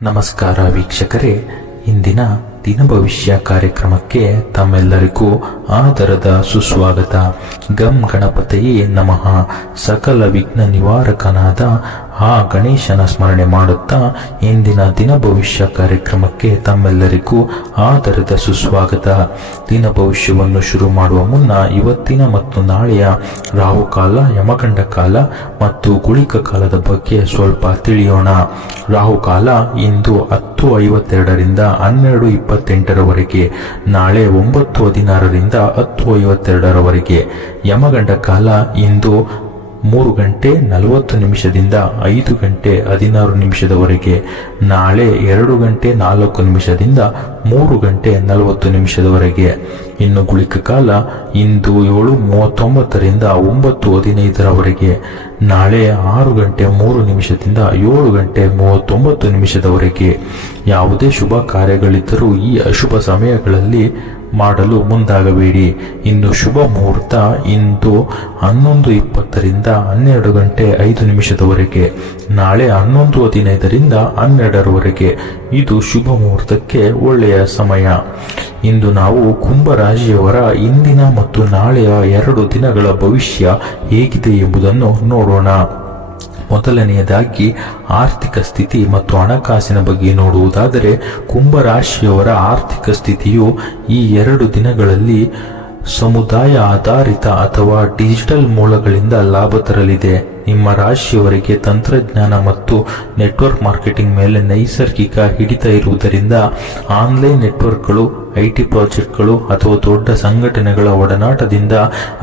ನಮಸ್ಕಾರ ವೀಕ್ಷಕರೇ, ಇಂದಿನ ದಿನ ಭವಿಷ್ಯ ಕಾರ್ಯಕ್ರಮಕ್ಕೆ ತಮ್ಮೆಲ್ಲರಿಗೂ ಆದರದ ಸುಸ್ವಾಗತ. ಗಂ ಗಣಪತಿಯೇ ನಮಃ. ಸಕಲ ವಿಘ್ನ ನಿವಾರಕನಾದ ಆ ಗಣೇಶನ ಸ್ಮರಣೆ ಮಾಡುತ್ತಾ ಇಂದಿನ ದಿನ ಭವಿಷ್ಯ ಕಾರ್ಯಕ್ರಮಕ್ಕೆ ತಮ್ಮೆಲ್ಲರಿಗೂ ಆದರದ ಸುಸ್ವಾಗತ. ದಿನ ಭವಿಷ್ಯವನ್ನು ಶುರು ಮಾಡುವ ಮುನ್ನ ಇವತ್ತಿನ ಮತ್ತು ನಾಳೆಯ ರಾಹುಕಾಲ, ಯಮಗಂಡ ಕಾಲ ಮತ್ತು ಗುಳಿಕ ಕಾಲದ ಬಗ್ಗೆ ಸ್ವಲ್ಪ ತಿಳಿಯೋಣ. ರಾಹುಕಾಲ ಇಂದು 10:52ರಿಂದ 12:28ರವರೆಗೆ, ನಾಳೆ 9:16ರಿಂದ 10:52ರವರೆಗೆ. ಯಮಗಂಡ ಕಾಲ ಇಂದು 3:40 5:16 ನಾಳೆ 2:04 3:40 ಇನ್ನು ಗುಳಿಕ ಕಾಲ ಇಂದು 7:39ರಿಂದ 9:15ರವರೆಗೆ, ನಾಳೆ 6:03 7:39 ಯಾವುದೇ ಶುಭ ಕಾರ್ಯಗಳಿದ್ದರೂ ಈ ಅಶುಭ ಸಮಯಗಳಲ್ಲಿ ಮಾಡಲು ಮುಂದಾಗಬೇಡಿ. ಇನ್ನು ಶುಭ ಮುಹೂರ್ತ ಇಂದು 11:20ರಿಂದ 12:05 ನಾಳೆ 11:15ರಿಂದ 12ರವರೆಗೆ. ಇದು ಶುಭ ಮುಹೂರ್ತಕ್ಕೆ ಒಳ್ಳೆಯ ಸಮಯ. ಇಂದು ನಾವು ಕುಂಭರಾಶಿಯವರ ಇಂದಿನ ಮತ್ತು ನಾಳೆಯ 2 ದಿನಗಳ ಭವಿಷ್ಯ ಹೇಗಿದೆ ಎಂಬುದನ್ನು ನೋಡೋಣ. ಮೊದಲನೆಯದಾಗಿ ಆರ್ಥಿಕ ಸ್ಥಿತಿ ಮತ್ತು ಹಣಕಾಸಿನ ಬಗ್ಗೆ ನೋಡುವುದಾದರೆ, ಕುಂಭರಾಶಿಯವರ ಆರ್ಥಿಕ ಸ್ಥಿತಿಯು ಈ 2 ದಿನಗಳಲ್ಲಿ ಸಮುದಾಯ ಆಧಾರಿತ ಅಥವಾ ಡಿಜಿಟಲ್ ಮೂಲಗಳಿಂದ ಲಾಭ ತರಲಿದೆ. ನಿಮ್ಮ ರಾಶಿಯವರಿಗೆ ತಂತ್ರಜ್ಞಾನ ಮತ್ತು ನೆಟ್ವರ್ಕ್ ಮಾರ್ಕೆಟಿಂಗ್ ಮೇಲೆ ನೈಸರ್ಗಿಕ ಹಿಡಿತ ಇರುವುದರಿಂದ ಆನ್ಲೈನ್ ನೆಟ್ವರ್ಕ್ಗಳು, ಐಟಿ ಪ್ರಾಜೆಕ್ಟ್ಗಳು ಅಥವಾ ದೊಡ್ಡ ಸಂಘಟನೆಗಳ ಒಡನಾಟದಿಂದ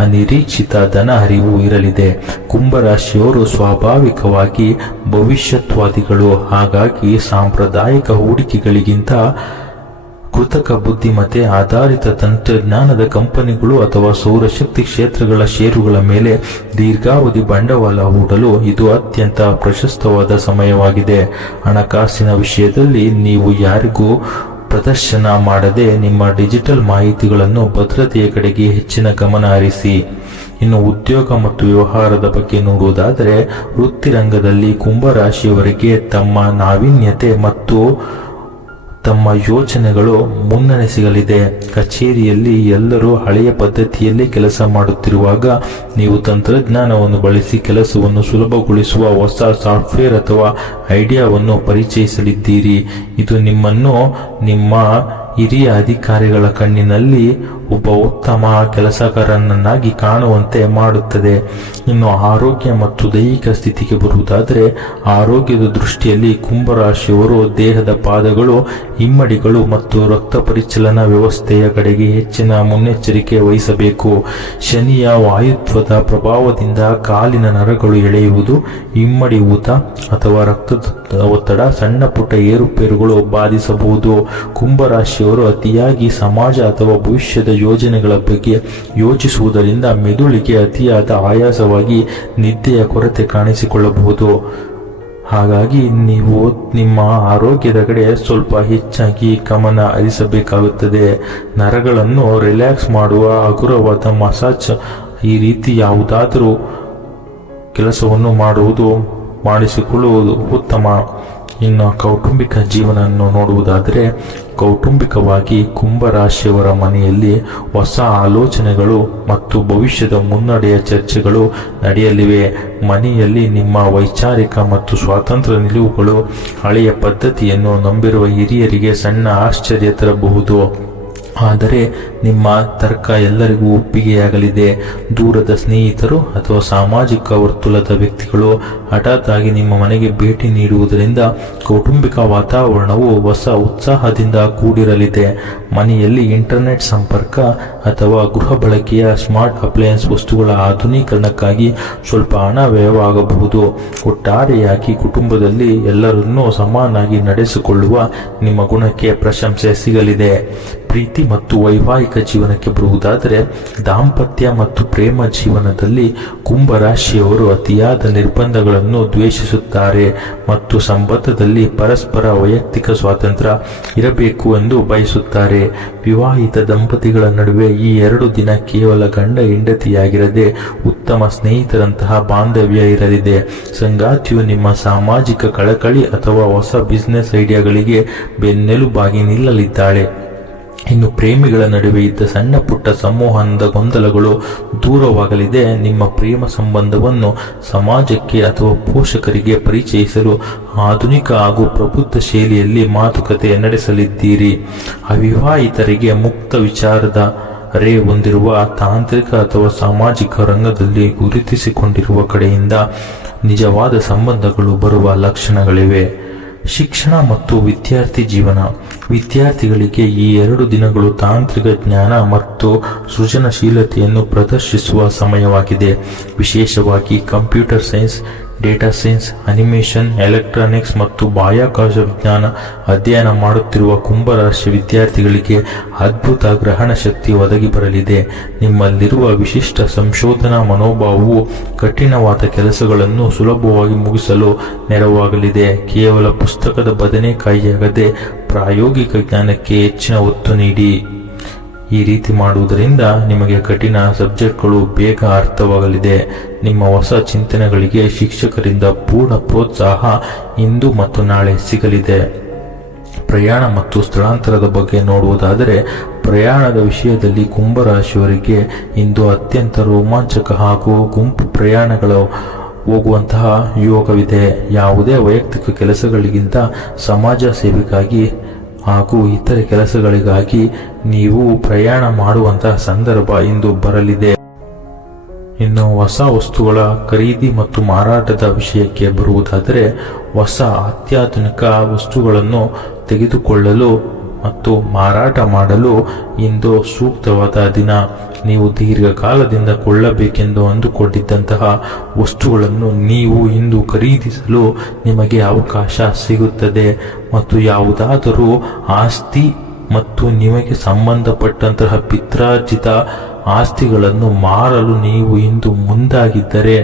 ಅನಿರೀಕ್ಷಿತ ಧನ ಹರಿವು ಇರಲಿದೆ. ಕುಂಭರಾಶಿಯವರು ಸ್ವಾಭಾವಿಕವಾಗಿ ಭವಿಷ್ಯತ್ವಾದಿಗಳು. ಹಾಗಾಗಿ ಸಾಂಪ್ರದಾಯಿಕ ಹೂಡಿಕೆಗಳಿಗಿಂತ ಕೃತಕ ಬುದ್ಧಿಮತ್ತೆ ಆಧಾರಿತ ತಂತ್ರಜ್ಞಾನದ ಕಂಪನಿಗಳು ಅಥವಾ ಸೌರಶಕ್ತಿ ಕ್ಷೇತ್ರಗಳ ಷೇರುಗಳ ಮೇಲೆ ದೀರ್ಘಾವಧಿ ಬಂಡವಾಳ ಹೂಡಲು ಇದು ಅತ್ಯಂತ ಪ್ರಶಸ್ತವಾದ ಸಮಯವಾಗಿದೆ. ಹಣಕಾಸಿನ ವಿಷಯದಲ್ಲಿ ನೀವು ಯಾರಿಗೂ ಪ್ರದರ್ಶನ ಮಾಡದೆ ನಿಮ್ಮ ಡಿಜಿಟಲ್ ಮಾಹಿತಿಗಳನ್ನು ಭದ್ರತೆಯ ಕಡೆಗೆ ಹೆಚ್ಚಿನ ಗಮನ ಹರಿಸಿ. ಇನ್ನು ಉದ್ಯೋಗ ಮತ್ತು ವ್ಯವಹಾರದ ಬಗ್ಗೆ ನೋಡುವುದಾದರೆ, ವೃತ್ತಿರಂಗದಲ್ಲಿ ಕುಂಭರಾಶಿಯವರಿಗೆ ತಮ್ಮ ನಾವೀನ್ಯತೆ ಮತ್ತು ತಮ್ಮ ಯೋಚನೆಗಳು ಮುನ್ನಡೆ ಸಿಗಲಿದೆ. ಕಚೇರಿಯಲ್ಲಿ ಎಲ್ಲರೂ ಹಳೆಯ ಪದ್ಧತಿಯಲ್ಲಿ ಕೆಲಸ ಮಾಡುತ್ತಿರುವಾಗ ನೀವು ತಂತ್ರಜ್ಞಾನವನ್ನು ಬಳಸಿ ಕೆಲಸವನ್ನು ಸುಲಭಗೊಳಿಸುವ ಹೊಸ ಸಾಫ್ಟ್ವೇರ್ ಅಥವಾ ಐಡಿಯಾವನ್ನು ಪರಿಚಯಿಸಲಿದ್ದೀರಿ. ಇದು ನಿಮ್ಮನ್ನು ನಿಮ್ಮ ಹಿರಿಯ ಅಧಿಕಾರಿಗಳ ಕಣ್ಣಿನಲ್ಲಿ ಒಬ್ಬ ಉತ್ತಮ ಕೆಲಸಗಾರನನ್ನಾಗಿ ಕಾಣುವಂತೆ ಮಾಡುತ್ತದೆ. ಇನ್ನು ಆರೋಗ್ಯ ಮತ್ತು ದೈಹಿಕ ಸ್ಥಿತಿಗೆ ಬರುವುದಾದರೆ, ಆರೋಗ್ಯದ ದೃಷ್ಟಿಯಲ್ಲಿ ಕುಂಭರಾಶಿಯವರು ದೇಹದ ಪಾದಗಳು, ಹಿಮ್ಮಡಿಗಳು ಮತ್ತು ರಕ್ತ ಪರಿಚಲನಾ ವ್ಯವಸ್ಥೆಯ ಕಡೆಗೆ ಹೆಚ್ಚಿನ ಮುನ್ನೆಚ್ಚರಿಕೆ ವಹಿಸಬೇಕು. ಶನಿಯ ವಾಯುತ್ವದ ಪ್ರಭಾವದಿಂದ ಕಾಲಿನ ನರಗಳು ಎಳೆಯುವುದು, ಹಿಮ್ಮಡಿ ಊತ ಅಥವಾ ರಕ್ತದ ಒತ್ತಡ, ಸಣ್ಣ ಪುಟ್ಟ ಏರುಪೇರುಗಳು ಬಾಧಿಸಬಹುದು. ಕುಂಭರಾಶಿಯವರು ಅತಿಯಾಗಿ ಸಮಾಜ ಅಥವಾ ಭವಿಷ್ಯದ ಯೋಜನೆಗಳ ಬಗ್ಗೆ ಯೋಚಿಸುವುದರಿಂದ ಮೆದುಳಿಗೆ ಅತಿಯಾದ ಆಯಾಸವಾಗಿ ನಿದ್ದೆಯ ಕೊರತೆ ಕಾಣಿಸಿಕೊಳ್ಳಬಹುದು. ಹಾಗಾಗಿ ನೀವು ನಿಮ್ಮ ಆರೋಗ್ಯದ ಕಡೆ ಸ್ವಲ್ಪ ಹೆಚ್ಚಾಗಿ ಗಮನ ಹರಿಸಬೇಕಾಗುತ್ತದೆ. ನರಗಳನ್ನು ರಿಲ್ಯಾಕ್ಸ್ ಮಾಡುವ ಹಗುರವಾದ ಮಸಾಜ್, ಈ ರೀತಿ ಯಾವುದಾದರೂ ಕೆಲಸವನ್ನು ಮಾಡಿಸಿಕೊಳ್ಳುವುದು ಉತ್ತಮ. ಇನ್ನು ಕೌಟುಂಬಿಕ ಜೀವನವನ್ನು ನೋಡುವುದಾದರೆ, ಕೌಟುಂಬಿಕವಾಗಿ ಕುಂಭರಾಶಿಯವರ ಮನೆಯಲ್ಲಿ ಹೊಸ ಆಲೋಚನೆಗಳು ಮತ್ತು ಭವಿಷ್ಯದ ಮುನ್ನಡೆಯ ಚರ್ಚೆಗಳು ನಡೆಯಲಿವೆ. ಮನೆಯಲ್ಲಿ ನಿಮ್ಮ ವೈಚಾರಿಕ ಮತ್ತು ಸ್ವಾತಂತ್ರ್ಯ ನಿಲುವುಗಳು ಹಳೆಯ ಪದ್ಧತಿಯನ್ನು ನಂಬಿರುವ ಹಿರಿಯರಿಗೆ ಸಣ್ಣ ಆಶ್ಚರ್ಯ ತರಬಹುದು. ಆದರೆ ನಿಮ್ಮ ತರ್ಕ ಎಲ್ಲರಿಗೂ ಒಪ್ಪಿಗೆಯಾಗಲಿದೆ. ದೂರದ ಸ್ನೇಹಿತರು ಅಥವಾ ಸಾಮಾಜಿಕ ವರ್ತುಲದ ವ್ಯಕ್ತಿಗಳು ಹಠಾತ್ ಆಗಿ ನಿಮ್ಮ ಮನೆಗೆ ಭೇಟಿ ನೀಡುವುದರಿಂದ ಕೌಟುಂಬಿಕ ವಾತಾವರಣವು ಹೊಸ ಉತ್ಸಾಹದಿಂದ ಕೂಡಿರಲಿದೆ. ಮನೆಯಲ್ಲಿ ಇಂಟರ್ನೆಟ್ ಸಂಪರ್ಕ ಅಥವಾ ಗೃಹ ಬಳಕೆಯ ಸ್ಮಾರ್ಟ್ ಅಪ್ಲಯನ್ಸ್ ವಸ್ತುಗಳ ಆಧುನೀಕರಣಕ್ಕಾಗಿ ಸ್ವಲ್ಪ ಹಣ ವ್ಯಯವಾಗಬಹುದು. ಒಟ್ಟಾರೆಯಾಗಿ ಕುಟುಂಬದಲ್ಲಿ ಎಲ್ಲರನ್ನೂ ಸಮಾನಾಗಿ ನಡೆಸಿಕೊಳ್ಳುವ ನಿಮ್ಮ ಗುಣಕ್ಕೆ ಪ್ರಶಂಸೆ ಸಿಗಲಿದೆ. ಪ್ರೀತಿ ಮತ್ತು ವೈವಾಹಿಕ ಜೀವನಕ್ಕೆ ಬರುವುದಾದರೆ, ದಾಂಪತ್ಯ ಮತ್ತು ಪ್ರೇಮ ಜೀವನದಲ್ಲಿ ಕುಂಭರಾಶಿಯವರು ಅತಿಯಾದ ನಿರ್ಬಂಧಗಳನ್ನು ಸಂಬಂಧಗಳನ್ನು ದ್ವೇಷಿಸುತ್ತಾರೆ ಮತ್ತು ಸಂಬಂಧದಲ್ಲಿ ಪರಸ್ಪರ ವೈಯಕ್ತಿಕ ಸ್ವಾತಂತ್ರ್ಯ ಇರಬೇಕು ಎಂದು ಬಯಸುತ್ತಾರೆ. ವಿವಾಹಿತ ದಂಪತಿಗಳ ನಡುವೆ ಈ 2 ದಿನ ಕೇವಲ ಗಂಡ ಹೆಂಡತಿಯಾಗಿರದೆ ಉತ್ತಮ ಸ್ನೇಹಿತರಂತಹ ಬಾಂಧವ್ಯ ಇರಲಿದೆ. ಸಂಗಾತಿಯು ನಿಮ್ಮ ಸಾಮಾಜಿಕ ಕಳಕಳಿ ಅಥವಾ ಹೊಸ ಬಿಸಿನೆಸ್ ಐಡಿಯಾಗಳಿಗೆ ಬೆನ್ನೆಲುಬಾಗಿ ನಿಲ್ಲಲಿದ್ದಾಳೆ. ಇನ್ನು ಪ್ರೇಮಿಗಳ ನಡುವೆ ಇದ್ದ ಸಣ್ಣ ಪುಟ್ಟ ಸಂವಹನದ ಗೊಂದಲಗಳು ದೂರವಾಗಲಿದೆ. ನಿಮ್ಮ ಪ್ರೇಮ ಸಂಬಂಧವನ್ನು ಸಮಾಜಕ್ಕೆ ಅಥವಾ ಪೋಷಕರಿಗೆ ಪರಿಚಯಿಸಲು ಆಧುನಿಕ ಹಾಗೂ ಪ್ರಬುದ್ಧ ಶೈಲಿಯಲ್ಲಿ ಮಾತುಕತೆ ನಡೆಸಲಿದ್ದೀರಿ. ಅವಿವಾಹಿತರಿಗೆ ಮುಕ್ತ ವಿಚಾರದ ಹೊಂದಿರುವ ತಾಂತ್ರಿಕ ಅಥವಾ ಸಾಮಾಜಿಕ ರಂಗದಲ್ಲಿ ಗುರುತಿಸಿಕೊಂಡಿರುವ ಕಡೆಯಿಂದ ನಿಜವಾದ ಸಂಬಂಧಗಳು ಬರುವ ಲಕ್ಷಣಗಳಿವೆ. ಶಿಕ್ಷಣ ಮತ್ತು ವಿದ್ಯಾರ್ಥಿ ಜೀವನ. ವಿದ್ಯಾರ್ಥಿಗಳಿಗೆ ಈ 2 ದಿನಗಳು ತಾಂತ್ರಿಕ ಜ್ಞಾನ ಮತ್ತು ಸೃಜನಶೀಲತೆಯನ್ನು ಪ್ರದರ್ಶಿಸುವ ಸಮಯವಾಗಿದೆ. ವಿಶೇಷವಾಗಿ computer science, data science, animation, electronics ಮತ್ತು ಬಾಹ್ಯಾಕಾಶ ವಿಜ್ಞಾನ ಅಧ್ಯಯನ ಮಾಡುತ್ತಿರುವ ಕುಂಭರಾಶಿ ವಿದ್ಯಾರ್ಥಿಗಳಿಗೆ ಅದ್ಭುತ ಗ್ರಹಣ ಶಕ್ತಿ ಒದಗಿ ಬರಲಿದೆ. ನಿಮ್ಮಲ್ಲಿರುವ ವಿಶಿಷ್ಟ ಸಂಶೋಧನಾ ಮನೋಭಾವವು ಕಠಿಣವಾದ ಕೆಲಸಗಳನ್ನು ಸುಲಭವಾಗಿ ಮುಗಿಸಲು ನೆರವಾಗಲಿದೆ. ಕೇವಲ ಪುಸ್ತಕದ ಬದನೆಕಾಯಿಯಾಗದೆ ಪ್ರಾಯೋಗಿಕ ಜ್ಞಾನಕ್ಕೆ ಹೆಚ್ಚಿನ ಒತ್ತು ನೀಡಿ. ಈ ರೀತಿ ಮಾಡುವುದರಿಂದ ನಿಮಗೆ ಕಠಿಣ ಸಬ್ಜೆಕ್ಟ್ಗಳು ಬೇಗ ಅರ್ಥವಾಗಲಿದೆ. ನಿಮ್ಮ ಹೊಸ ಚಿಂತನೆಗಳಿಗೆ ಶಿಕ್ಷಕರಿಂದ ಪೂರ್ಣ ಪ್ರೋತ್ಸಾಹ ಇಂದು ಮತ್ತು ನಾಳೆ ಸಿಗಲಿದೆ. ಪ್ರಯಾಣ ಮತ್ತು ಸ್ಥಳಾಂತರದ ಬಗ್ಗೆ ನೋಡುವುದಾದರೆ, ಪ್ರಯಾಣದ ವಿಷಯದಲ್ಲಿ ಕುಂಭರಾಶಿಯವರಿಗೆ ಇಂದು ಅತ್ಯಂತ ರೋಮಾಂಚಕ ಹಾಗೂ ಗುಂಪು ಪ್ರಯಾಣಗಳು ಹೋಗುವಂತಹ ಯೋಗವಿದೆ. ಯಾವುದೇ ವೈಯಕ್ತಿಕ ಕೆಲಸಗಳಿಗಿಂತ ಸಮಾಜ ಸೇವೆಗಾಗಿ ಹಾಗೂ ಇತರೆ ಕೆಲಸಗಳಿಗಾಗಿ ನೀವು ಪ್ರಯಾಣ ಮಾಡುವಂತಹ ಸಂದರ್ಭ ಇಂದು ಬರಲಿದೆ. ಇನ್ನು ಹೊಸ ವಸ್ತುಗಳ ಖರೀದಿ ಮತ್ತು ಮಾರಾಟದ ವಿಷಯಕ್ಕೆ ಬರುವುದಾದರೆ, ಹೊಸ ಅತ್ಯಾಧುನಿಕ ವಸ್ತುಗಳನ್ನು ತೆಗೆದುಕೊಳ್ಳಲು ಮತ್ತು ಮಾರಾಟ ಮಾಡಲು ಇಂದು ಸೂಕ್ತವಾದ ದಿನ. ನೀವು ದೀರ್ಘಕಾಲದಿಂದ ಕೊಳ್ಳಬೇಕೆಂದು ಅಂದುಕೊಂಡಿದ್ದಂತಹ ವಸ್ತುಗಳನ್ನು ನೀವು ಇಂದು ಖರೀದಿಸಲು ನಿಮಗೆ ಅವಕಾಶ ಸಿಗುತ್ತದೆ ಮತ್ತು ಯಾವುದಾದರೂ ಆಸ್ತಿ ಮತ್ತು ನಿಮಗೆ ಸಂಬಂಧಪಟ್ಟಂತಹ ಪಿತ್ರಾರ್ಜಿತ ಆಸ್ತಿಗಳನ್ನು ಮಾರಲು ನೀವು ಇಂದು ಮುಂದಾಗಿದ್ದರೆ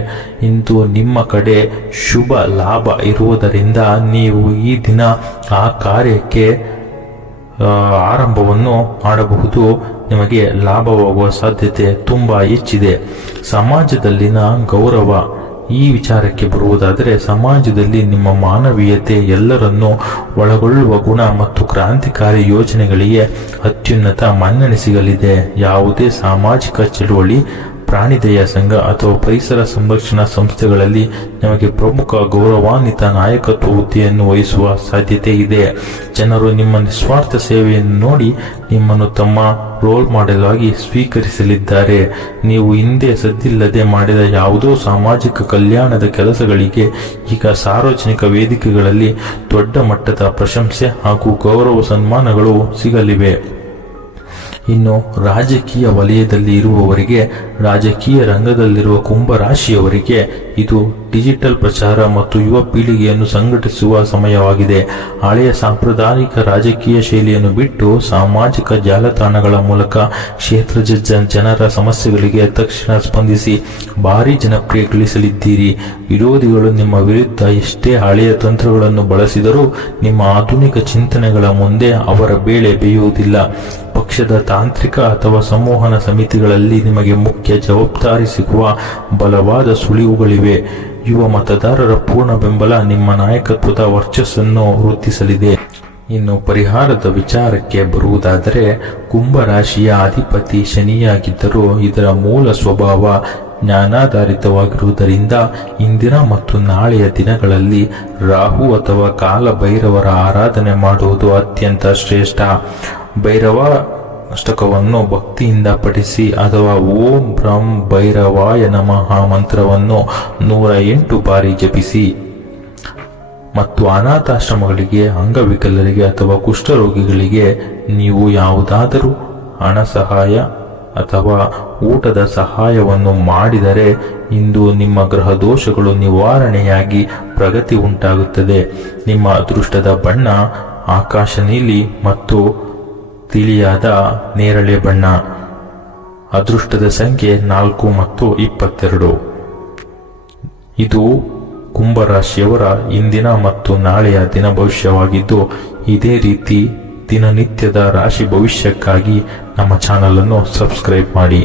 ಇಂದು ನಿಮ್ಮ ಕಡೆ ಶುಭ ಲಾಭ ಇರುವುದರಿಂದ ನೀವು ಈ ದಿನ ಆ ಕಾರ್ಯಕ್ಕೆ ಆರಂಭವನ್ನು ಮಾಡಬಹುದು. ನಿಮಗೆ ಲಾಭವಾಗುವ ಸಾಧ್ಯತೆ ತುಂಬಾ ಹೆಚ್ಚಿದೆ. ಸಮಾಜದಲ್ಲಿನ ಗೌರವ. ಈ ವಿಚಾರಕ್ಕೆ ಬರುವುದಾದರೆ, ಸಮಾಜದಲ್ಲಿ ನಿಮ್ಮ ಮಾನವೀಯತೆ, ಎಲ್ಲರನ್ನೂ ಒಳಗೊಳ್ಳುವ ಗುಣ ಮತ್ತು ಕ್ರಾಂತಿಕಾರಿ ಯೋಜನೆಗಳಿಗೆ ಅತ್ಯುನ್ನತ ಮನ್ನಣೆ ಸಿಗಲಿದೆ. ಯಾವುದೇ ಸಾಮಾಜಿಕ ಚಳುವಳಿ, ಪ್ರಾಣಿದಯ ಸಂಘ ಅಥವಾ ಪರಿಸರ ಸಂರಕ್ಷಣಾ ಸಂಸ್ಥೆಗಳಲ್ಲಿ ನಿಮಗೆ ಪ್ರಮುಖ ಗೌರವಾನ್ವಿತ ನಾಯಕತ್ವ ಹುದ್ದೆಯನ್ನು ವಹಿಸುವ ಸಾಧ್ಯತೆ ಇದೆ. ಜನರು ನಿಮ್ಮ ನಿಸ್ವಾರ್ಥ ಸೇವೆಯನ್ನು ನೋಡಿ ನಿಮ್ಮನ್ನು ತಮ್ಮ ರೋಲ್ ಮಾಡೆಲ್ ಆಗಿ ಸ್ವೀಕರಿಸಲಿದ್ದಾರೆ. ನೀವು ಹಿಂದೆ ಸದ್ದಿಲ್ಲದೆ ಮಾಡಿದ ಯಾವುದೋ ಸಾಮಾಜಿಕ ಕಲ್ಯಾಣದ ಕೆಲಸಗಳಿಗೆ ಈಗ ಸಾರ್ವಜನಿಕ ವೇದಿಕೆಗಳಲ್ಲಿ ದೊಡ್ಡ ಮಟ್ಟದ ಪ್ರಶಂಸೆ ಹಾಗೂ ಗೌರವ ಸನ್ಮಾನಗಳು ಸಿಗಲಿವೆ. ಇನ್ನು ರಾಜಕೀಯ ವಲಯದಲ್ಲಿ ಇರುವವರಿಗೆ, ರಾಜಕೀಯ ರಂಗದಲ್ಲಿರುವ ಕುಂಭರಾಶಿಯವರಿಗೆ ಇದು ಡಿಜಿಟಲ್ ಪ್ರಚಾರ ಮತ್ತು ಯುವ ಪೀಳಿಗೆಯನ್ನು ಸಂಘಟಿಸುವ ಸಮಯವಾಗಿದೆ. ಹಳೆಯ ಸಾಂಪ್ರದಾಯಿಕ ರಾಜಕೀಯ ಶೈಲಿಯನ್ನು ಬಿಟ್ಟು ಸಾಮಾಜಿಕ ಜಾಲತಾಣಗಳ ಮೂಲಕ ಕ್ಷೇತ್ರದ ಜನರ ಸಮಸ್ಯೆಗಳಿಗೆ ತಕ್ಷಣ ಸ್ಪಂದಿಸಿ ಭಾರಿ ಜನಪ್ರಿಯ ಗಳಿಸಲಿದ್ದೀರಿ. ವಿರೋಧಿಗಳು ನಿಮ್ಮ ವಿರುದ್ಧ ಎಷ್ಟೇ ಹಳೆಯ ತಂತ್ರಗಳನ್ನು ಬಳಸಿದರೂ ನಿಮ್ಮ ಆಧುನಿಕ ಚಿಂತನೆಗಳ ಮುಂದೆ ಅವರ ಬೇಳೆ ಬೇಯುವುದಿಲ್ಲ. ಪಕ್ಷದ ತಾಂತ್ರಿಕ ಅಥವಾ ಸಂವಹನ ಸಮಿತಿಗಳಲ್ಲಿ ನಿಮಗೆ ಮುಖ್ಯ ಜವಾಬ್ದಾರಿ ಸಿಗುವ ಬಲವಾದ ಸುಳಿವುಗಳಿವೆ. ಯುವ ಮತದಾರರ ಪೂರ್ಣ ಬೆಂಬಲ ನಿಮ್ಮ ನಾಯಕತ್ವದ ವರ್ಚಸ್ಸನ್ನು ವೃದ್ಧಿಸಲಿದೆ. ಇನ್ನು ಪರಿಹಾರದ ವಿಚಾರಕ್ಕೆ ಬರುವುದಾದರೆ, ಕುಂಭರಾಶಿಯ ಅಧಿಪತಿ ಶನಿಯಾಗಿದ್ದರೂ ಇದರ ಮೂಲ ಸ್ವಭಾವ ಜ್ಞಾನಾಧಾರಿತವಾಗಿರುವುದರಿಂದ ಇಂದಿನ ಮತ್ತು ನಾಳೆಯ ದಿನಗಳಲ್ಲಿ ರಾಹು ಅಥವಾ ಕಾಲ ಭೈರವರ ಆರಾಧನೆ ಮಾಡುವುದು ಅತ್ಯಂತ ಶ್ರೇಷ್ಠ. ಭೈರವ ಅಷ್ಟಕವನ್ನು ಭಕ್ತಿಯಿಂದ ಪಠಿಸಿ ಅಥವಾ ಓಂ ಬ್ರಹ್ಮ ಭೈರವಾಯ ನಮಃ ಮಂತ್ರವನ್ನು 108 ಬಾರಿ ಜಪಿಸಿ. ಮತ್ತು ಅನಾಥಾಶ್ರಮಗಳಿಗೆ, ಅಂಗವಿಕಲರಿಗೆ ಅಥವಾ ಕುಷ್ಠರೋಗಿಗಳಿಗೆ ನೀವು ಯಾವುದಾದರೂ ಹಣ ಸಹಾಯ ಅಥವಾ ಊಟದ ಸಹಾಯವನ್ನು ಮಾಡಿದರೆ ಇಂದು ನಿಮ್ಮ ಗ್ರಹ ದೋಷಗಳು ನಿವಾರಣೆಯಾಗಿ ಪ್ರಗತಿ ಉಂಟಾಗುತ್ತದೆ. ನಿಮ್ಮ ಅದೃಷ್ಟದ ಬಣ್ಣ ಆಕಾಶ ನೀಲಿ ಮತ್ತು ತಿಳಿಯಾದ ನೇರಳೆ ಬಣ್ಣ. ಅದೃಷ್ಟದ ಸಂಖ್ಯೆ 4 ಮತ್ತು 22. ಇದು ಕುಂಭರಾಶಿಯವರ ಇಂದಿನ ಮತ್ತು ನಾಳೆಯ ದಿನ ಭವಿಷ್ಯವಾಗಿದ್ದು, ಇದೇ ರೀತಿ ದಿನನಿತ್ಯದ ರಾಶಿ ಭವಿಷ್ಯಕ್ಕಾಗಿ ನಮ್ಮ ಚಾನಲ್ ಅನ್ನು ಸಬ್ಸ್ಕ್ರೈಬ್ ಮಾಡಿ.